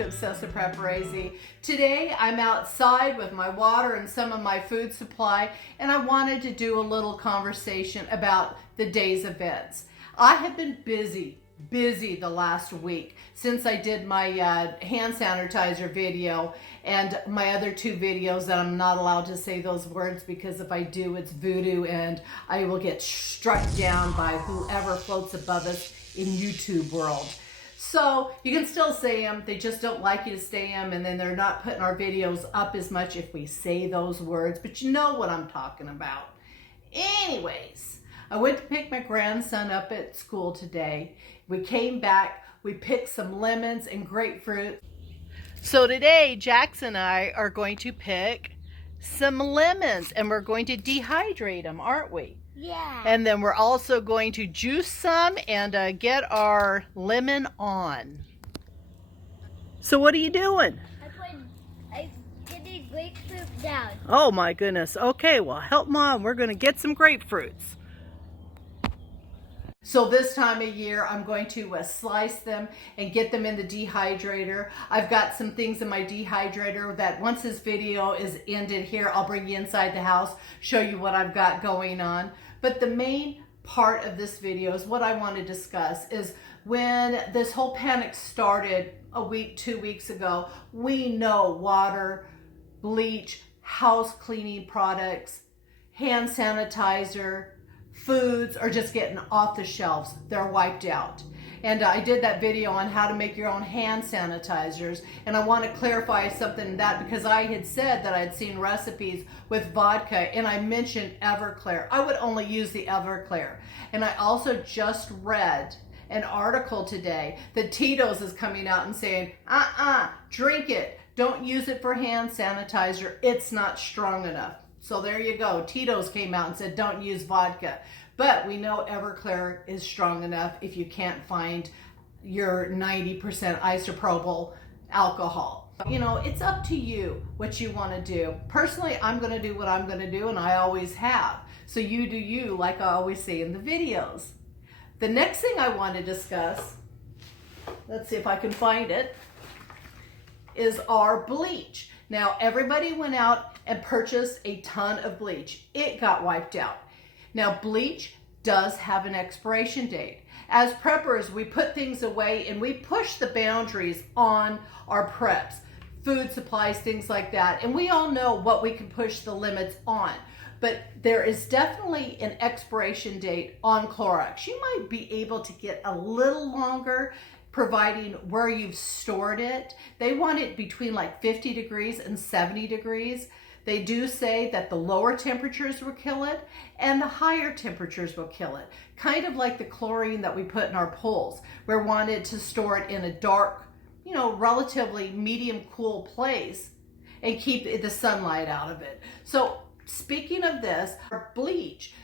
to Obsessive Preparedness. Today I'm outside with my water and some of my food supply, and I wanted to do a little conversation about the day's events. I have been busy the last week since I did my hand sanitizer video and my other two videos that I'm not allowed to say those words because if I do, it's voodoo and I will get struck down by whoever floats above us in YouTube world. So you can still say them, they just don't like you to say them, and then they're not putting our videos up as much if we say those words, but you know what I'm talking about. Anyways, I went to pick my grandson up at school today. We came back, we picked some lemons and grapefruit. So today, Jax and I are going to pick some lemons and we're going to dehydrate them, aren't we? Yeah. And then we're also going to juice some and get our lemon on. So what are you doing? I'm getting grapefruit down. Oh my goodness. Okay, well help Mom. We're going to get some grapefruits. So this time of year, I'm going to slice them and get them in the dehydrator. I've got some things in my dehydrator that once this video is ended here, I'll bring you inside the house, show you what I've got going on. But the main part of this video is what I want to discuss is when this whole panic started a week, 2 weeks ago, we know water, bleach, house cleaning products, hand sanitizer, foods are just getting off the shelves. They're wiped out. And I did that video on how to make your own hand sanitizers. And I want to clarify something in that because I had said that I'd seen recipes with vodka and I mentioned Everclear. I would only use the Everclear. And I also just read an article today that Tito's is coming out and saying, drink it. Don't use it for hand sanitizer. It's not strong enough. So there you go. Tito's came out and said, don't use vodka. But we know Everclear is strong enough if you can't find your 90% isopropyl alcohol. You know, it's up to you what you want to do. Personally, I'm going to do what I'm going to do, and I always have. So you do you, like I always say in the videos. The next thing I want to discuss, let's see if I can find it, is our bleach. Now, everybody went out and purchased a ton of bleach. It got wiped out. Now, bleach does have an expiration date. As preppers, we put things away and we push the boundaries on our preps, food supplies, things like that. And we all know what we can push the limits on. But there is definitely an expiration date on Clorox. You might be able to get a little longer providing where you've stored it. They want it between like 50 degrees and 70 degrees. They do say that the lower temperatures will kill it and the higher temperatures will kill it. Kind of like the chlorine that we put in our pools. We're wanted to store it in a dark, you know, relatively medium cool place and keep the sunlight out of it. So speaking of this, our bleach,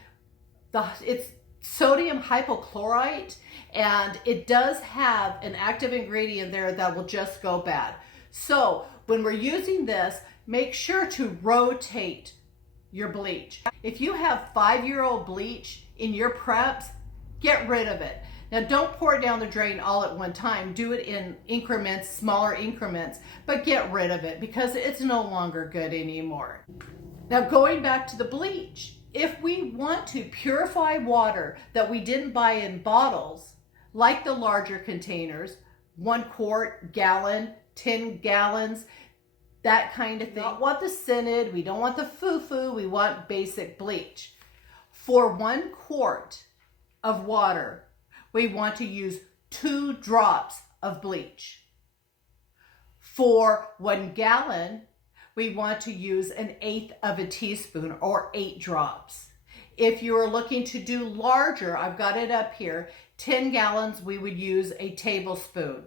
it's sodium hypochlorite, and it does have an active ingredient there that will just go bad. So when we're using this, make sure to rotate your bleach. If you have 5-year-old bleach in your preps, get rid of it. Now don't pour it down the drain all at one time. Do it in increments, smaller increments, but get rid of it because it's no longer good anymore. Now going back to the bleach, if we want to purify water that we didn't buy in bottles, like the larger containers, 1 quart, gallon, 10 gallons, that kind of thing. We don't want the scented, we don't want the foo-foo, we want basic bleach. For 1 quart of water, we want to use 2 drops of bleach. For 1 gallon, we want to use 1/8 of a teaspoon or 8 drops. If you are looking to do larger, I've got it up here, 10 gallons, we would use a tablespoon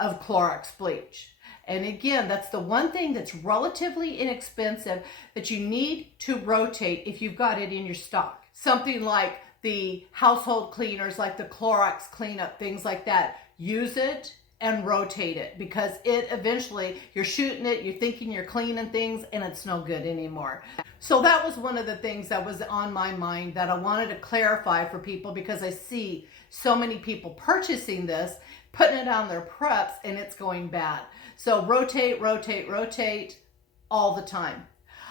of Clorox bleach. And again, that's the one thing that's relatively inexpensive that you need to rotate if you've got it in your stock. Something like the household cleaners, like the Clorox cleanup, things like that. Use it and rotate it, because it eventually, you're shooting it, you're thinking you're cleaning things, and it's no good anymore. So that was one of the things that was on my mind that I wanted to clarify for people, because I see so many people purchasing this, putting it on their preps, and it's going bad. So rotate, rotate, rotate all the time.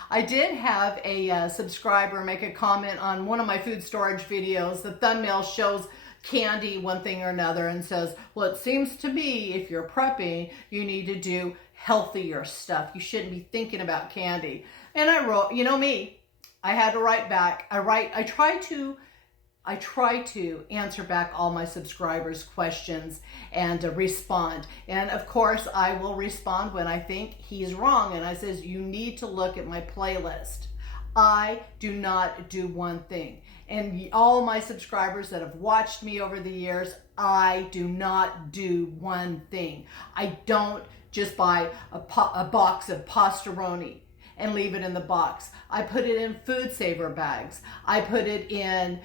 I did have a subscriber make a comment on one of my food storage videos. The thumbnail shows candy, one thing or another, and says, well, it seems to me if you're prepping, you need to do healthier stuff. You shouldn't be thinking about candy. And I wrote, you know me, I had to write back. I try to answer back all my subscribers' questions and respond. And of course, I will respond when I think he's wrong. And I says, you need to look at my playlist. I do not do one thing. And all my subscribers that have watched me over the years, I do not do one thing. I don't just buy a box of pastaroni and leave it in the box. I put it in FoodSaver bags. I put it in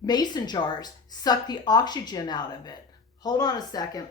mason jars, suck the oxygen out of it. Hold on a second.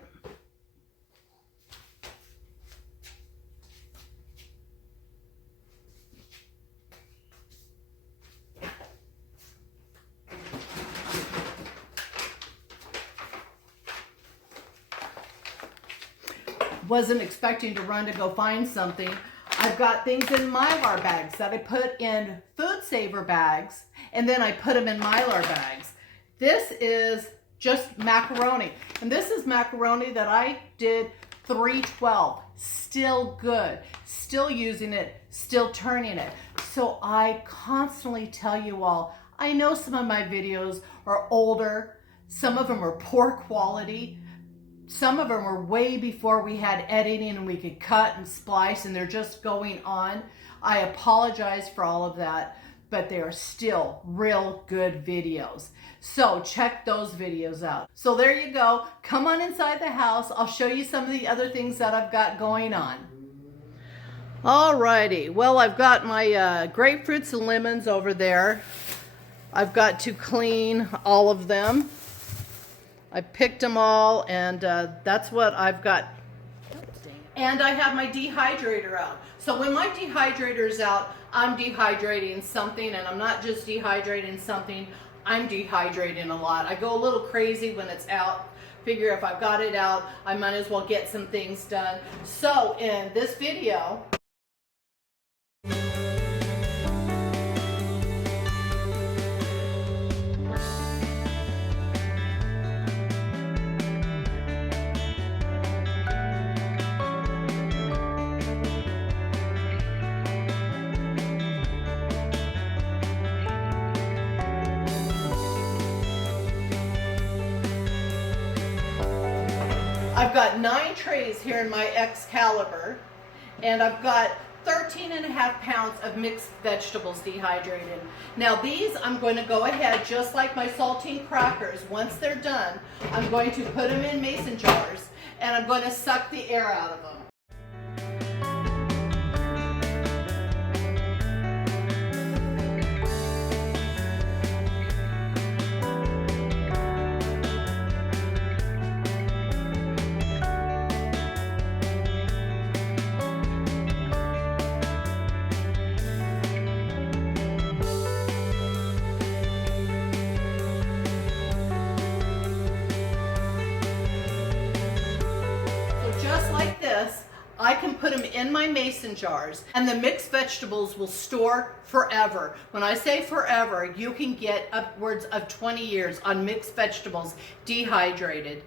Wasn't expecting to run to go find something. I've got things in Mylar bags that I put in FoodSaver bags, and then I put them in Mylar bags. This is just macaroni, and this is macaroni that I did 312. Still good, still using it, still turning it. So I constantly tell you all, I know some of my videos are older, some of them are poor quality, some of them were way before we had editing and we could cut and splice, and they're just going on. I apologize for all of that, but they are still real good videos. So check those videos out. So there you go. Come on inside the house. I'll show you some of the other things that I've got going on. Alrighty, well, I've got my grapefruits and lemons over there. I've got to clean all of them. I picked them all, and that's what I've got. And I have my dehydrator out. So when my dehydrator is out, I'm dehydrating something, and I'm not just dehydrating something, I'm dehydrating a lot. I go a little crazy when it's out. Figure if I've got it out, I might as well get some things done. So in this video, I've got 9 trays here in my Excalibur, and I've got 13.5 pounds of mixed vegetables dehydrated. Now these, I'm going to go ahead, just like my saltine crackers, once they're done, I'm going to put them in mason jars, and I'm going to suck the air out of them. I can put them in my mason jars, and the mixed vegetables will store forever. When I say forever, you can get upwards of 20 years on mixed vegetables dehydrated.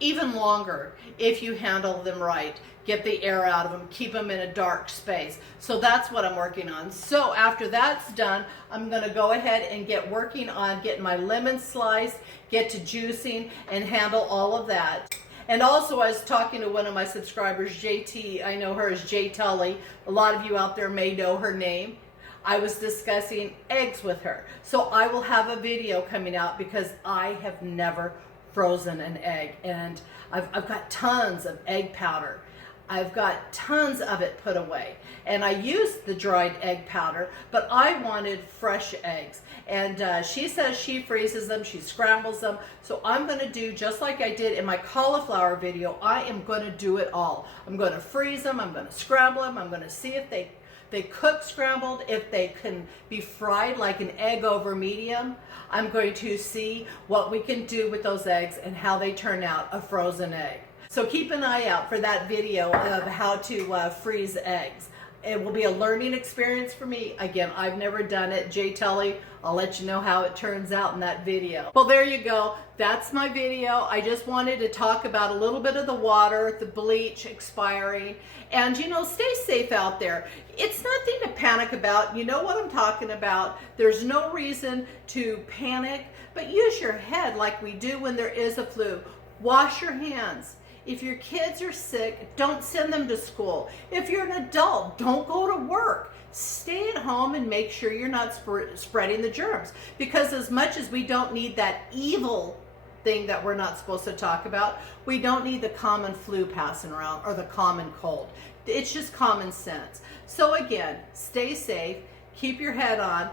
Even longer if you handle them right. Get the air out of them, keep them in a dark space. So that's what I'm working on. So after that's done, I'm gonna go ahead and get working on getting my lemon sliced, get to juicing, and handle all of that. And also, I was talking to one of my subscribers, JT, I know her as J Tully. A lot of you out there may know her name. I was discussing eggs with her. So I will have a video coming out because I have never frozen an egg. And I've got tons of egg powder. I've got tons of it put away. And I used the dried egg powder, but I wanted fresh eggs. And she says she freezes them, she scrambles them. So I'm going to do just like I did in my cauliflower video. I am going to do it all. I'm going to freeze them, I'm going to scramble them, I'm going to see if they cook scrambled, if they can be fried like an egg over medium. I'm going to see what we can do with those eggs and how they turn out a frozen egg. So keep an eye out for that video of how to freeze eggs. It will be a learning experience for me. Again, I've never done it. Jay Tully, I'll let you know how it turns out in that video. Well, there you go. That's my video. I just wanted to talk about a little bit of the water, the bleach expiring, and stay safe out there. It's nothing to panic about. You know what I'm talking about. There's no reason to panic, but use your head like we do when there is a flu. Wash your hands. If your kids are sick, don't send them to school. If you're an adult, don't go to work. Stay at home and make sure you're not spreading the germs. Because as much as we don't need that evil thing that we're not supposed to talk about, we don't need the common flu passing around or the common cold. It's just common sense. So again, stay safe, keep your head on,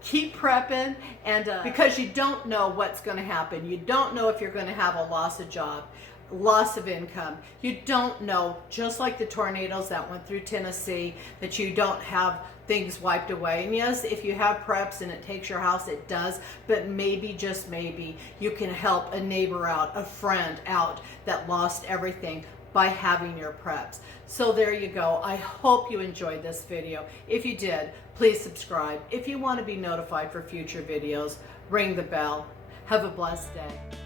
keep prepping, and because you don't know what's going to happen. You don't know if you're going to have a loss of job, loss of income. You don't know, just like the tornadoes that went through Tennessee, that you don't have things wiped away. And yes, if you have preps and it takes your house, it does, but maybe, just maybe, you can help a neighbor out, a friend out that lost everything by having your preps. So there you go. I hope you enjoyed this video. If you did, please subscribe. If you want to be notified for future videos, ring the bell. Have a blessed day.